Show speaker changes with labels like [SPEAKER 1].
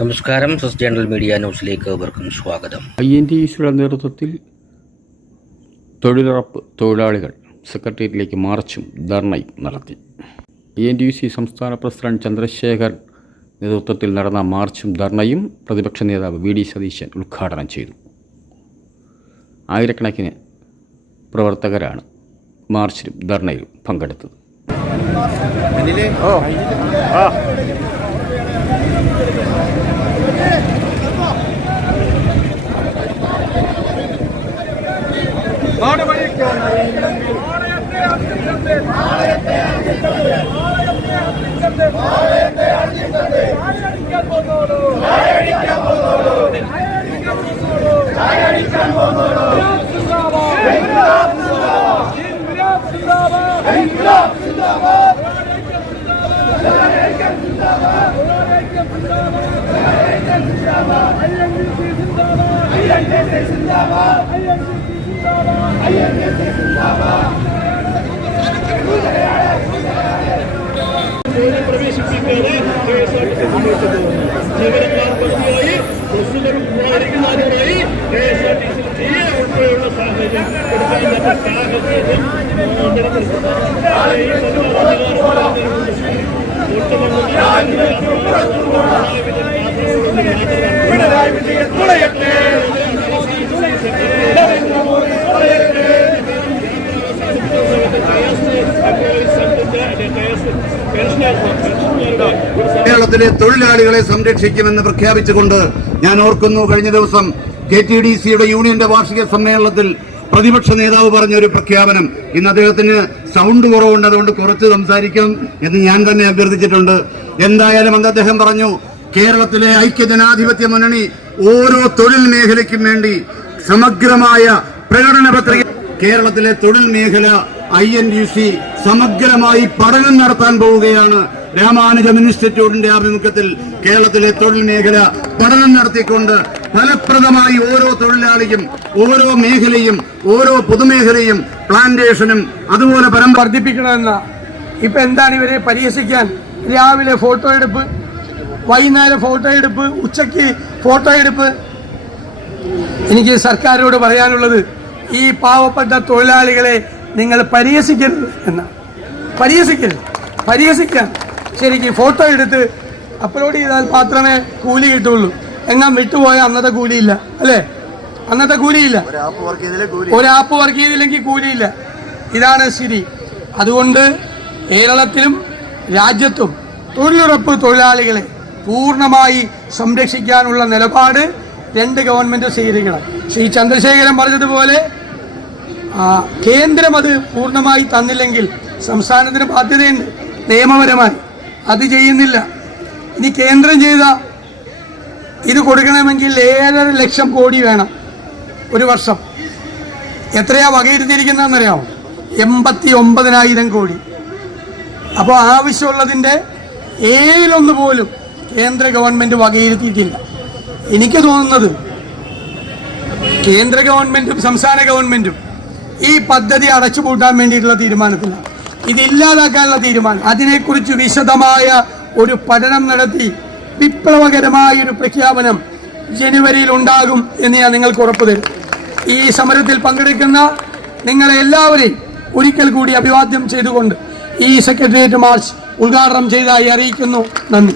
[SPEAKER 1] നമസ്കാരം സസ് journal media ന്യൂസിലേക്ക് അവർക്കും സ്വാഗതം.
[SPEAKER 2] ഐ എൻ ടി സിയുടെ നേതൃത്വത്തിൽ തൊഴിലുറപ്പ് തൊഴിലാളികൾ സെക്രട്ടേറിയറ്റിലേക്ക് മാർച്ചും ധർണയും നടത്തി. ഐ എൻ ടി സി സംസ്ഥാന പ്രസിഡന്റ് ചന്ദ്രശേഖർ നേതൃത്വത്തിൽ നടന്ന മാർച്ചും ധർണയും പ്രതിപക്ഷ നേതാവ് വി ഡി സതീശൻ ഉദ്ഘാടനം ചെയ്തു. ആയിരക്കണക്കിന് പ്രവർത്തകരാണ് മാർച്ചിലും ധർണയിലും പങ്കെടുത്തത്.
[SPEAKER 3] زندہ باد പ്രവേശിപ്പിക്കാതെ ജീവനക്കാർക്കൊക്കെയായി ബസ്സുകളും ഓടിക്കുന്നതിനായി K S R T C തീരെ ഉൾപ്പെടെയുള്ള സാഹചര്യം കൊടുക്കാൻ പറ്റുന്ന സാഹചര്യം നിലനിൽക്കുന്നു ഈ
[SPEAKER 4] കേരളത്തിലെ തൊഴിലാളികളെ സംരക്ഷിക്കുമെന്ന് പ്രഖ്യാപിച്ചുകൊണ്ട് ഞാൻ ഓർക്കുന്നു കഴിഞ്ഞ ദിവസം കെ ടി ഡി സിയുടെ യൂണിയന്റെ വാർഷിക സമ്മേളനത്തിൽ പ്രതിപക്ഷ നേതാവ് പറഞ്ഞ ഒരു പ്രഖ്യാപനം. ഇന്ന് അദ്ദേഹത്തിന് സൗണ്ട് കുറവുണ്ട് അതുകൊണ്ട് കുറച്ച് സംസാരിക്കാം എന്ന് ഞാൻ തന്നെ അഭ്യർത്ഥിച്ചിട്ടുണ്ട്. എന്തായാലും അന്ന് അദ്ദേഹം പറഞ്ഞു കേരളത്തിലെ ഐക്യ ജനാധിപത്യ മുന്നണി ഓരോ തൊഴിൽ മേഖലയ്ക്കും വേണ്ടി സമഗ്രമായ പ്രകടന പത്രിക കേരളത്തിലെ തൊഴിൽ മേഖല ഐ എൻ യു സി സമഗ്രമായി പഠനം നടത്താൻ പോവുകയാണ് രാമാനുജം ഇൻസ്റ്റിറ്റ്യൂട്ടിന്റെ ആഭിമുഖ്യത്തിൽ കേരളത്തിലെ തൊഴിൽ മേഖല പഠനം നടത്തിക്കൊണ്ട് ഫലപ്രദമായി ഓരോ തൊഴിലാളിയും ഓരോ മേഖലയും ഓരോ പൊതുമേഖലയും പ്ലാന്റേഷനും അതുപോലെ പരം
[SPEAKER 5] വർദ്ധിപ്പിക്കണമെന്ന ഇപ്പൊ എന്താണ് ഇവരെ പരിഹസിക്കാൻ? രാവിലെ ഫോട്ടോ എടുപ്പ് വൈകുന്നേരം ഫോട്ടോ എടുപ്പ് ഉച്ചയ്ക്ക് ഫോട്ടോ എടുപ്പ്. എനിക്ക് സർക്കാരിനോട് പറയാനുള്ളത് ഈ പാവപ്പെട്ട തൊഴിലാളികളെ നിങ്ങൾ പരിഹസിക്കരുത് എന്നാണ്. പരിഹസിക്കരുത്. പരിഹസിക്കാൻ. ശരിക്കും ഫോട്ടോ എടുത്ത് അപ്ലോഡ് ചെയ്താൽ മാത്രമേ കൂലി കിട്ടുള്ളൂ. എങ്ങാൻ വിട്ടുപോയാൽ അന്നത്തെ കൂലിയില്ല. അല്ലേ? അന്നത്തെ കൂലിയില്ല. ഒരു ആപ്പ് വർക്ക് ചെയ്തില്ലെങ്കിൽ കൂലിയില്ല. ഇതാണ് സ്ഥിതി. അതുകൊണ്ട് കേരളത്തിലും രാജ്യത്തും തൊഴിലുറപ്പ് തൊഴിലാളികളെ പൂർണമായി സംരക്ഷിക്കാനുള്ള നിലപാട് രണ്ട് ഗവൺമെന്റ് സ്വീകരിക്കണം. ശ്രീ ചന്ദ്രശേഖരൻ പറഞ്ഞതുപോലെ കേന്ദ്രം അത് പൂർണമായി തന്നില്ലെങ്കിൽ സംസ്ഥാനത്തിന് ബാധ്യതയുണ്ട്. നിയമപരമായി. അത് ചെയ്യുന്നില്ല. ഇനി കേന്ദ്രം ചെയ്ത ഇത് കൊടുക്കണമെങ്കിൽ ഏഴര ലക്ഷം കോടി വേണം ഒരു വർഷം. എത്രയാ വകയിരുത്തിയിരിക്കുന്നതെന്നറിയാമോ? എൺപത്തി ഒമ്പതിനായിരം കോടി. അപ്പോൾ ആവശ്യമുള്ളതിന്റെ ഏഴിലൊന്ന് പോലും കേന്ദ്ര ഗവൺമെന്റ് വകയിരുത്തിയിട്ടില്ല. എനിക്ക് തോന്നുന്നത് കേന്ദ്ര ഗവൺമെന്റും സംസ്ഥാന ഗവൺമെന്റും ഈ പദ്ധതി അടച്ചുപൂട്ടാൻ വേണ്ടിയിട്ടുള്ള തീരുമാനത്തിലാണ്. ഇത് ഇല്ലാതാക്കാനുള്ള തീരുമാനം. അതിനെക്കുറിച്ച് വിശദമായ ഒരു പഠനം നടത്തി വിപ്ലവകരമായ ഒരു പ്രഖ്യാപനം ജനുവരിയിൽ ഉണ്ടാകും എന്ന് ഞാൻ നിങ്ങൾക്ക് ഉറപ്പ് തരും. ഈ സമരത്തിൽ പങ്കെടുക്കുന്ന നിങ്ങളെ എല്ലാവരെയും ഒരിക്കൽ കൂടി അഭിവാദ്യം ചെയ്തുകൊണ്ട് ഈ സെക്രട്ടേറിയറ്റ് മാർച്ച് ഉദ്ഘാടനം ചെയ്തതായി അറിയിക്കുന്നു. നന്ദി.